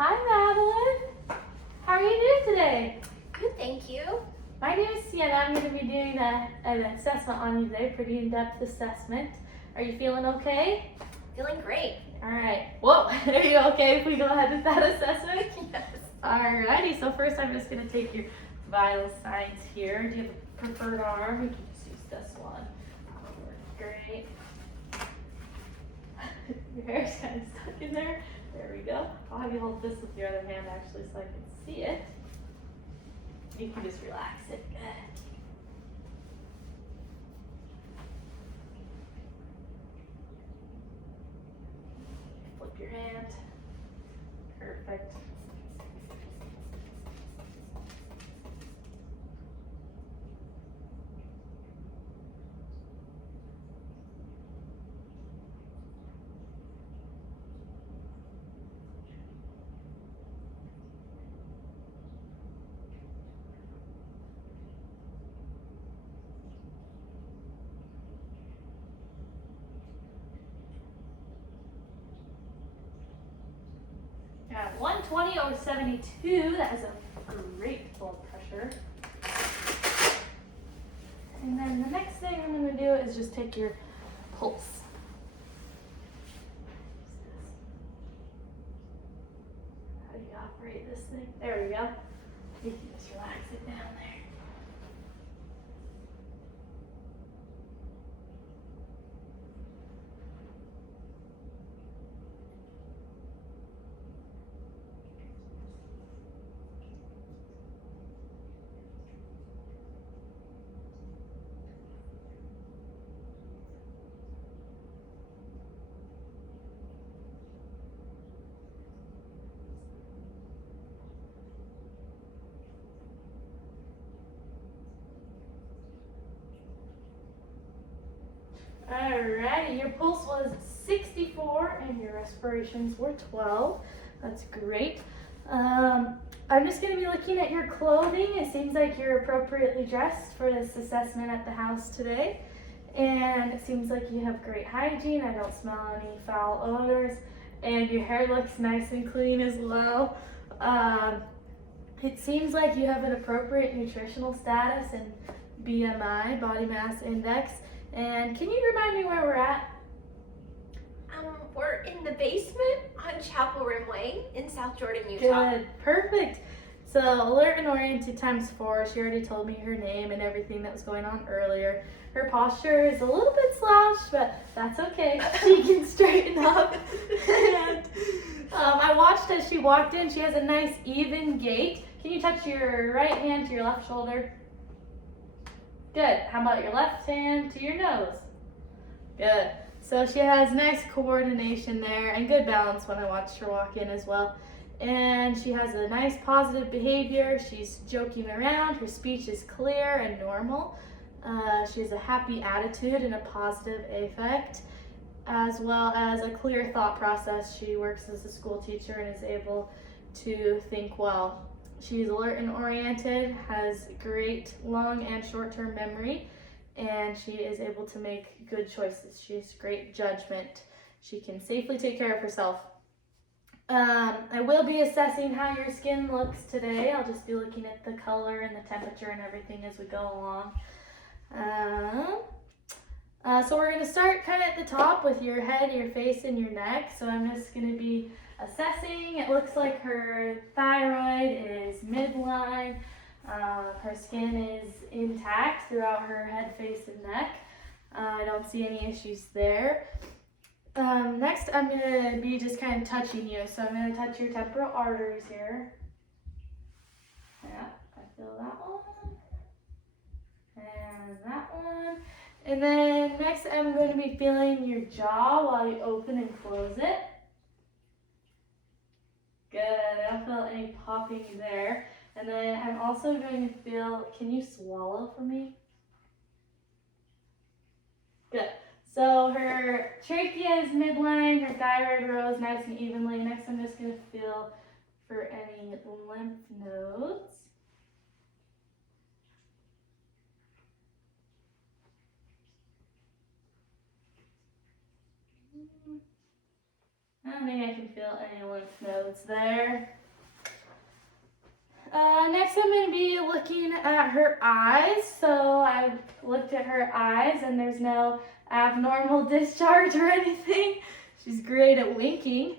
Hi, Madeline. How are you doing today? Good, thank you. My name is Sienna. I'm going to be doing an assessment on you today, pretty in-depth assessment. Are you feeling okay? Feeling great. All right. Whoa, are you okay if we go ahead with that assessment? Yes. Alrighty, so first I'm just going to take your vital signs here. Do you have a preferred arm? We can just use this one. Great. Your hair's kind of stuck in there. There we go. I'll have you hold this with your other hand actually so I can see it. You can just relax it. Good. Flip your hand. Perfect. At 120/72, that is a great blood pressure. And then the next thing I'm going to do is just take your pulse. How do you operate this thing? There we go. You can just relax it down there. Alrighty, your pulse was 64 and your respirations were 12. That's great. I'm just going to be looking at your clothing. It seems like you're appropriately dressed for this assessment at the house today. And it seems like you have great hygiene. I don't smell any foul odors. And your hair looks nice and clean as well. It seems like you have an appropriate nutritional status and BMI, body mass index. And can you remind me where we're at? We're in the basement on Chapel Rim Way in South Jordan, Utah. Good, perfect. So alert and oriented times 4. She already told me her name and everything that was going on earlier. Her posture is a little bit slouched, but that's okay. She can straighten up. And I watched as she walked in. She has a nice even gait. Can you touch your right hand to your left shoulder? Good. How about your left hand to your nose? Good. So she has nice coordination there and good balance when I watched her walk in as well. And she has a nice positive behavior. She's joking around. Her speech is clear and normal. She has a happy attitude and a positive affect, as well as a clear thought process. She works as a school teacher and is able to think well. She's alert and oriented, has great long and short-term memory, and she is able to make good choices. She has great judgment. She can safely take care of herself. I will be assessing how your skin looks today. I'll just be looking at the color and the temperature and everything as we go along. So we're going to start kind of at the top with your head, your face, and your neck. So I'm just going to be assessing. It looks like her thyroid is midline. Her skin is intact throughout her head, face, and neck. I don't see any issues there. Next, I'm going to be just kind of touching you. So I'm going to touch your temporal arteries here. Yeah, I feel that one. And that one. And then next, I'm going to be feeling your jaw while you open and close it. Good, I don't feel any popping there. And then I'm also going to feel, can you swallow for me? Good. So her trachea is midline, her thyroid rows nice and evenly. Next, I'm just going to feel for any lymph nodes. don't think I can feel any lymph nodes there. Next I'm going to be looking at her eyes. So I've looked at her eyes and there's no abnormal discharge or anything. She's great at winking.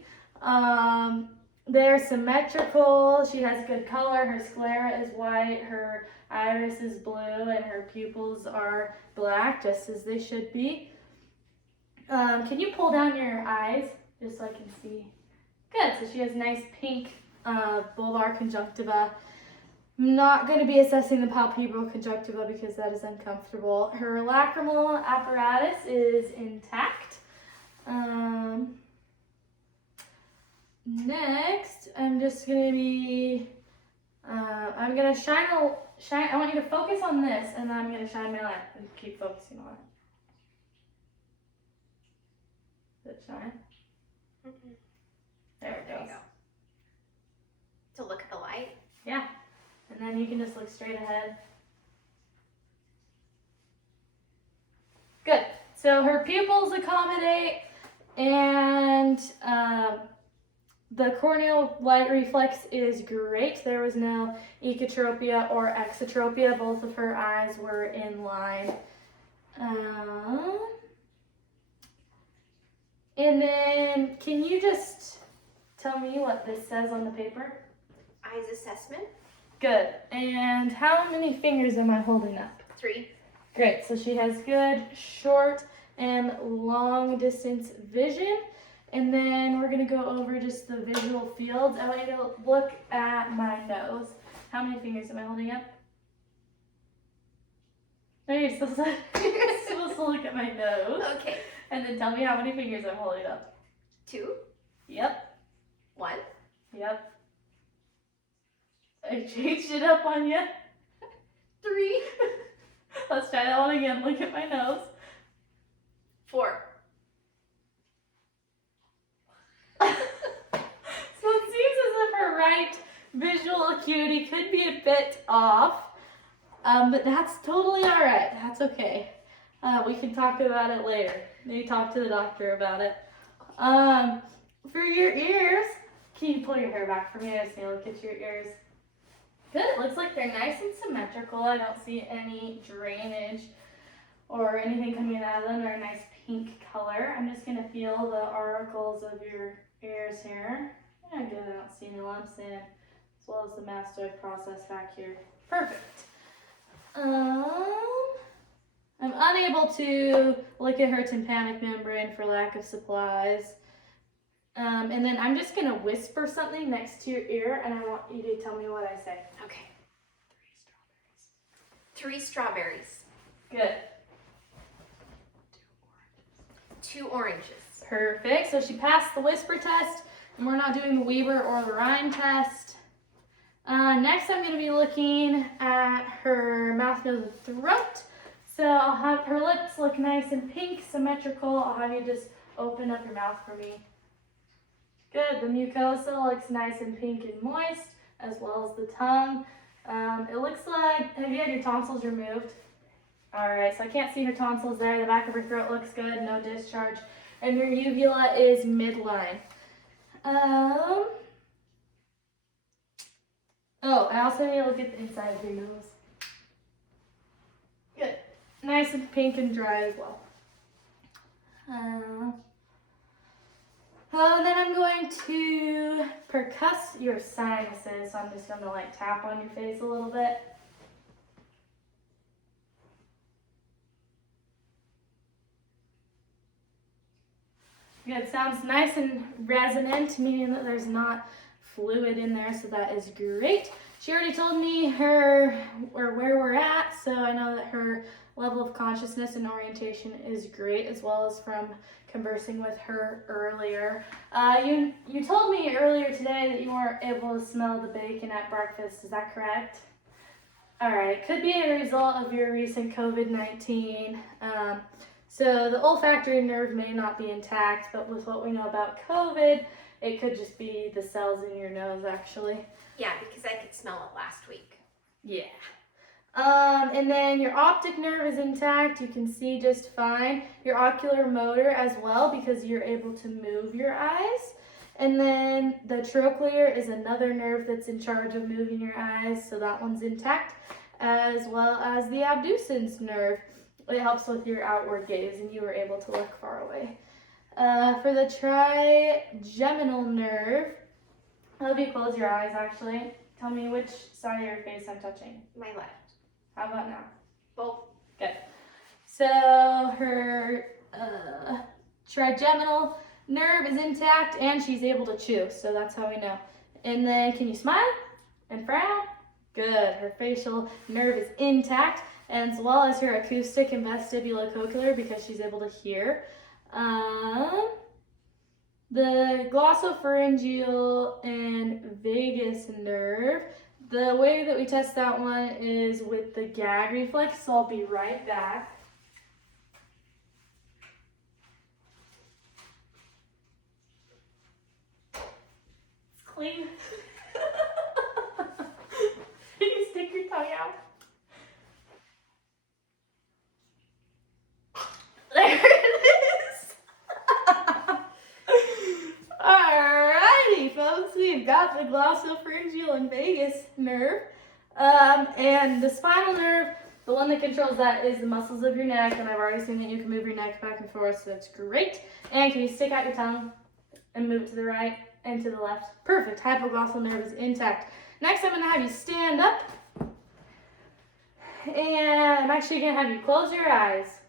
They're symmetrical. She has good color. Her sclera is white. Her iris is blue and her pupils are black, just as they should be. Can you pull down your eyes just so I can see? Good. So she has nice pink bulbar conjunctiva. I'm not going to be assessing the palpebral conjunctiva because that is uncomfortable. Her lacrimal apparatus is intact. Next, I'm just going to be, I'm going to shine, I want you to focus on this, and then I'm going to shine my light and keep focusing on it. Did it shine? Mm-mm. There it There you goes. go. To look at the light. Yeah. And then you can just look straight ahead. Good. So her pupils accommodate, and the corneal light reflex is great. There was no ecotropia or exotropia. Both of her eyes were in line. And then, can you just tell me what this says on the paper? Eyes assessment. Good. And how many fingers am I holding up? 3. Great. So she has good short and long distance vision. And then we're going to go over just the visual fields. I want you to look at my nose. How many fingers am I holding up? No, you're supposed to look at my nose. Okay. And then tell me how many fingers I'm holding up. 2. Yep. 1. Yep. I changed it up on you. 3. Let's try that one again. Look at my nose. 4. So it seems as if her right visual acuity could be a bit off, but that's totally all right. That's okay. We can talk about it later. Maybe talk to the doctor about it. For your ears, can you pull your hair back for me? I just need to look at your ears. Good. It looks like they're nice and symmetrical. I don't see any drainage or anything coming out of them. They're a nice pink color. I'm just going to feel the auricles of your ears here. Yeah, good. I don't see any lumps in, as well as the mastoid process back here. Perfect. I'm unable to look at her tympanic membrane for lack of supplies. And then I'm just going to whisper something next to your ear, and I want you to tell me what I say. Okay. 3 strawberries. Good. 2 oranges. Perfect. So she passed the whisper test, and we're not doing the Weber or the Rhine test. Next, I'm going to be looking at her mouth, nose, and throat. So I'll have her lips look nice and pink, symmetrical. I'll have you just open up your mouth for me. Good. The mucosa looks nice and pink and moist, as well as the tongue. It looks like, have you had your tonsils removed? All right, so I can't see her tonsils there. The back of her throat looks good, no discharge. And your uvula is midline. Oh, I also need to look at the inside of your nose. Good. Nice and pink and dry as well. And then I'm going to percuss your sinuses. So I'm just going to like tap on your face a little bit. Good. Sounds nice and resonant, meaning that there's not fluid in there, so that is great. She already told me where we're at, so I know that her level of consciousness and orientation is great, as well as from conversing with her earlier. You told me earlier today that you weren't able to smell the bacon at breakfast. Is that correct? All right. Could be a result of your recent COVID-19. So the olfactory nerve may not be intact, but with what we know about COVID, it could just be the cells in your nose, actually. Yeah, because I could smell it last week. Yeah. And then your optic nerve is intact. You can see just fine. Your ocular motor as well, because you're able to move your eyes. And then the trochlear is another nerve that's in charge of moving your eyes, so that one's intact, as well as the abducens nerve. It helps with your outward gaze, and you were able to look far away. For the trigeminal nerve, I'll have you close your eyes actually. Tell me which side of your face I'm touching. My left. How about now? Both. Good. So her trigeminal nerve is intact and she's able to chew, so that's how we know. And then can you smile and frown? Good. Her facial nerve is intact, as well as her acoustic and vestibulocochlear because she's able to hear. The glossopharyngeal and vagus nerve, the way that we test that one is with the gag reflex, so I'll be right back. It's clean. Can you stick your tongue out? There it is. Alrighty, folks, we've got the glossopharyngeal and vagus nerve. And the spinal nerve, the one that controls that is the muscles of your neck, and I've already seen that you can move your neck back and forth, so that's great. And can you stick out your tongue and move it to the right and to the left? Perfect. Hypoglossal nerve is intact. Next, I'm going to have you stand up, and I'm actually going to have you close your eyes.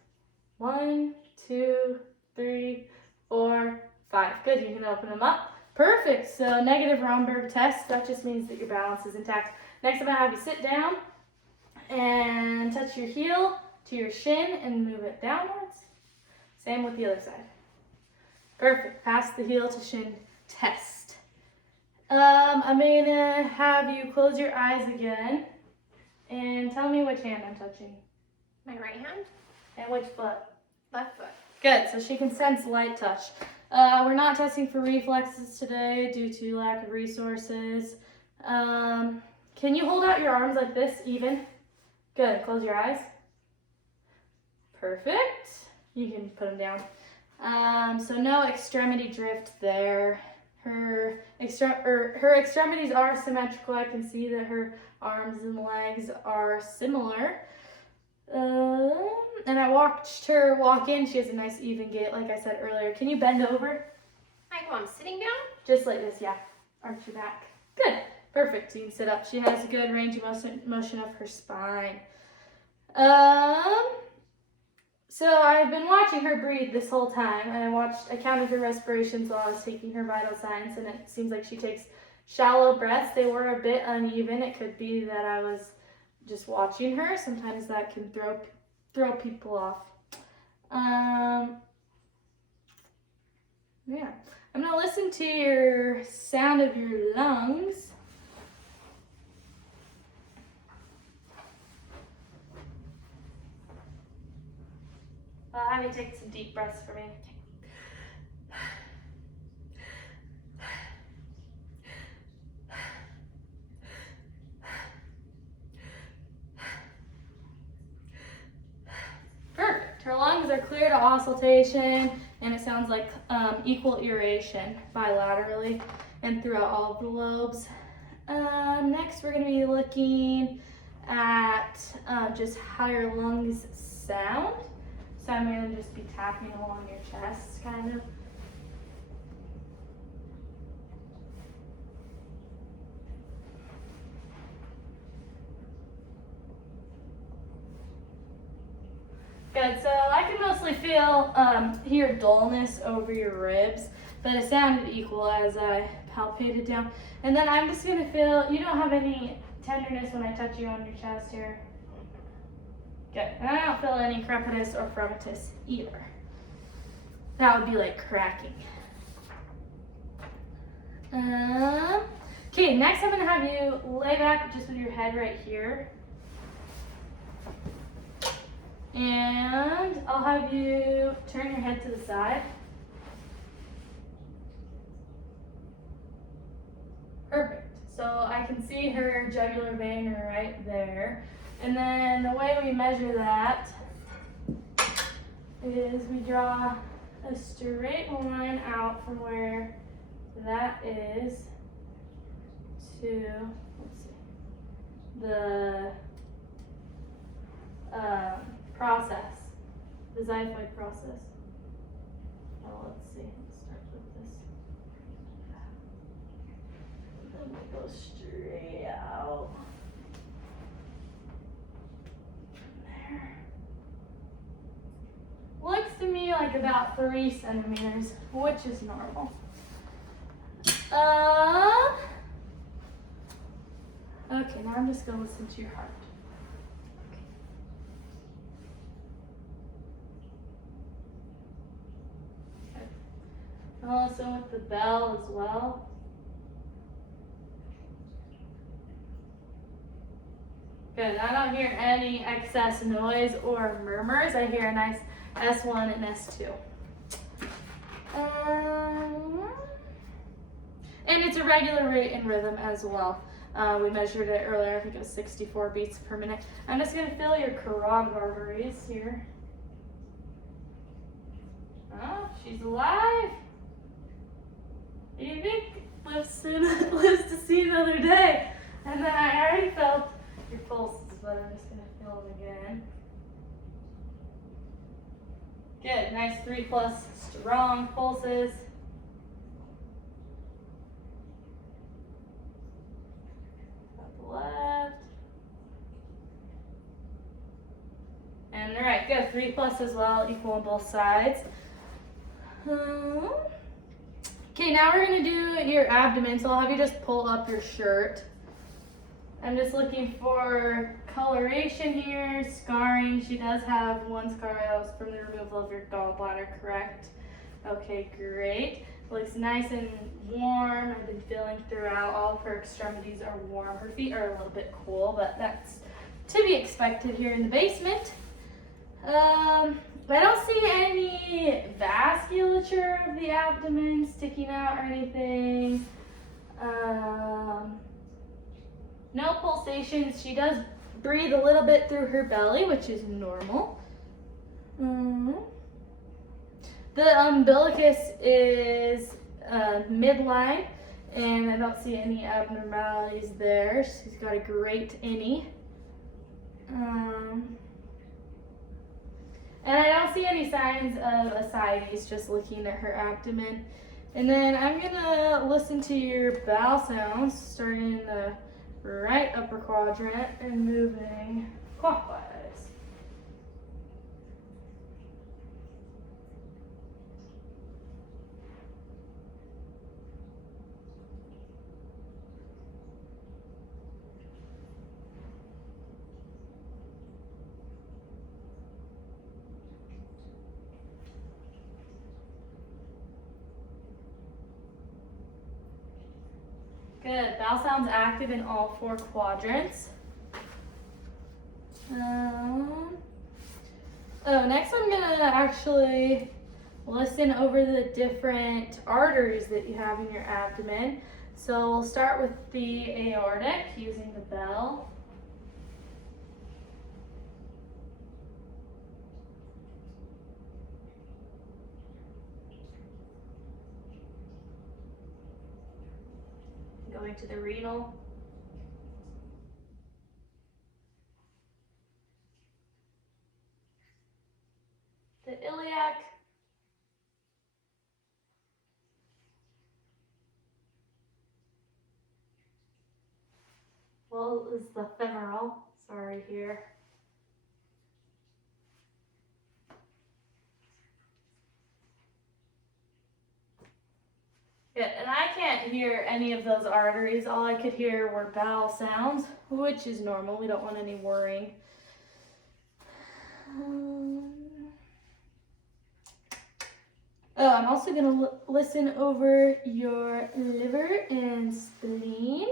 1, 2, 3, 4, 5. Good, you can open them up. Perfect, so negative Romberg test, that just means that your balance is intact. Next, I'm gonna have you sit down and touch your heel to your shin and move it downwards. Same with the other side. Perfect, pass the heel to shin test. I'm gonna have you close your eyes again and tell me which hand I'm touching. My right hand. And which foot? Left foot. Good, so she can sense light touch. We're not testing for reflexes today due to lack of resources. Can you hold out your arms like this, even? Good, close your eyes. Perfect. You can put them down. So no extremity drift there. Her extremities are symmetrical. I can see that her arms and legs are similar. And I watched her walk in. She has a nice even gait, like I said earlier. Can you bend over? Hi, go on, sitting down? Just like this, yeah. Arch your back. Good. Perfect. So you can sit up. She has a good range of motion of her spine. So I've been watching her breathe this whole time, and I counted her respirations while I was taking her vital signs, and it seems like she takes shallow breaths. They were a bit uneven. It could be that I was just watching her. Sometimes that can throw people off. Yeah. I'm going to listen to your sound of your lungs. I'll have you take some deep breaths for me. Perfect. Her lungs are clear to auscultation, and it sounds like equal aeration bilaterally and throughout all of the lobes. Next, we're going to be looking at just how your lungs sound. So I'm going to just be tapping along your chest, kind of. Good, so I can mostly hear dullness over your ribs, but it sounded equal as I palpated down. And then I'm just gonna feel, you don't have any tenderness when I touch you on your chest here. Good, and I don't feel any crepitus or fremitus either. That would be like cracking. Okay, next I'm gonna have you lay back just with your head right here. And I'll have you turn your head to the side. Perfect. So I can see her jugular vein right there. And then the way we measure that is we draw a straight line out from where that is to, let's see, the process, the xiphoid process. Well, let's see, let's start with this. And then we'll go straight out. There. Looks to me like about 3 centimeters, which is normal. Okay, now I'm just gonna listen to your heart. Okay. I'll listen with the bell as well. Good, I don't hear any excess noise or murmurs. I hear a nice S1 and S2. And it's a regular rate and rhythm as well. We measured it earlier, I think it was 64 beats per minute. I'm just gonna feel your carotid arteries here. Oh, she's alive. You think lives to see another day. And then I already felt your pulses, but I'm just gonna feel them again. Good, nice 3+ strong pulses. Left and the right. Good, 3+ as well, equal on both sides. Okay, now we're gonna do your abdomen. So I'll have you just pull up your shirt. I'm just looking for coloration here, scarring. She does have one scar. That was from the removal of your gallbladder, correct? Okay, great. Looks nice and warm. I've been feeling throughout. All of her extremities are warm. Her feet are a little bit cool, but that's to be expected here in the basement. I don't see any vasculature of the abdomen sticking out or anything. No pulsations. She does breathe a little bit through her belly, which is normal. The umbilicus is midline, and I don't see any abnormalities there. She's got a great innie. And I don't see any signs of ascites, just looking at her abdomen. And then I'm gonna listen to your bowel sounds, starting in the right upper quadrant and moving clockwise. Good. Bowel sounds active in all 4 quadrants. Next I'm going to actually listen over the different arteries that you have in your abdomen. So we'll start with the aortic using the bell. Going to the renal. The iliac. Well, is the femoral. Sorry here. Yeah, and I can't hear any of those arteries. All I could hear were bowel sounds, which is normal. We don't want any worrying. I'm also going to listen over your liver and spleen.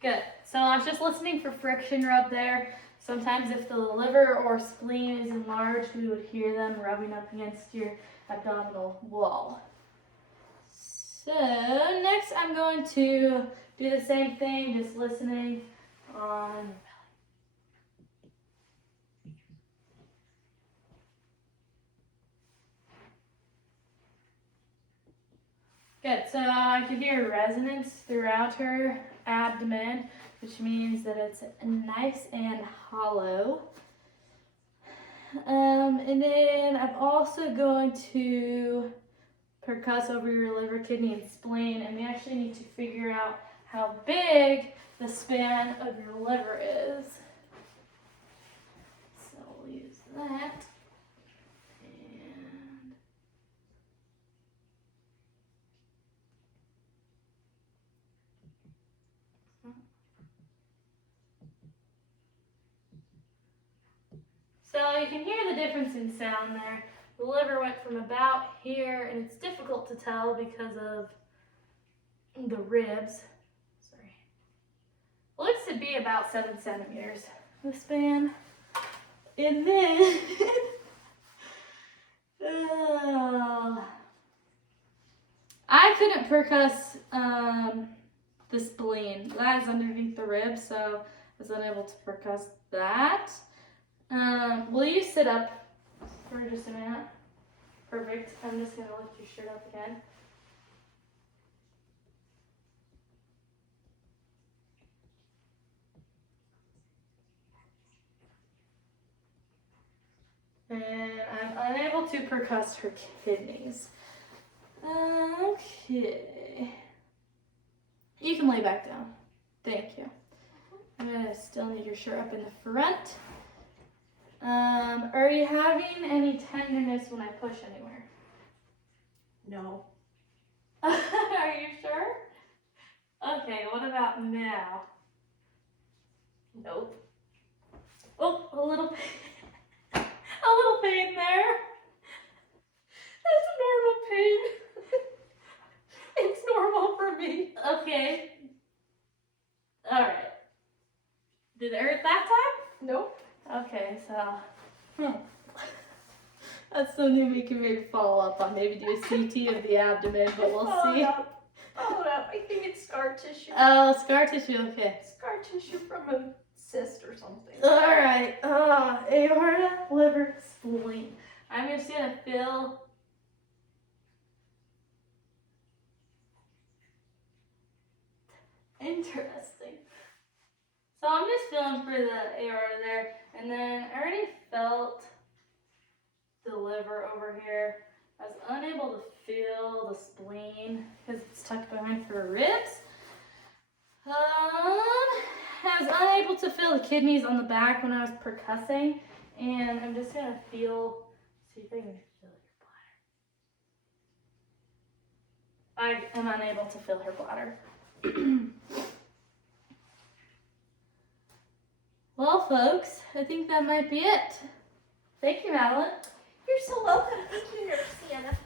Good. So I was just listening for friction rub there. Sometimes if the liver or spleen is enlarged, we would hear them rubbing up against your abdominal wall. So next I'm going to do the same thing, just listening on good, so I can hear resonance throughout her abdomen, which means that it's nice and hollow. And then I'm also going to percuss over your liver, kidney, and spleen, and we actually need to figure out how big the span of your liver is. So we'll use that. And so you can hear the difference in sound there. The liver went from about here, and it's difficult to tell because of the ribs. Sorry. Looks to be about 7 centimeters, the span. And then, I couldn't percuss the spleen. That is underneath the ribs, so I was unable to percuss that. Will you sit up for just a minute? Perfect. I'm just going to lift your shirt up again. And I'm unable to percuss her kidneys. Okay. You can lay back down. Thank you. I'm going to still need your shirt up in the front. Are you having any tenderness when I push anywhere? No. Are you sure? Okay, what about now? Nope. Oh, a little pain there. That's a normal pain. It's normal for me. Okay. All right. Did it hurt that time? Nope. Okay, so that's something we can maybe follow up on. Maybe do a CT of the abdomen, but we'll see. Hold up. I think it's scar tissue. Oh, scar tissue. Okay. Scar tissue from a cyst or something. All right. Aorta, liver, spleen. I'm just gonna feel. Interesting. So I'm just feeling for the aorta there, and then I already felt the liver over here. I was unable to feel the spleen because it's tucked behind her ribs. I was unable to feel the kidneys on the back when I was percussing, and I'm just gonna see if I can feel your bladder. I am unable to feel her bladder. Well, folks, I think that might be it. Thank you, Madeline. You're so welcome. Thank you, Nurse Sienna.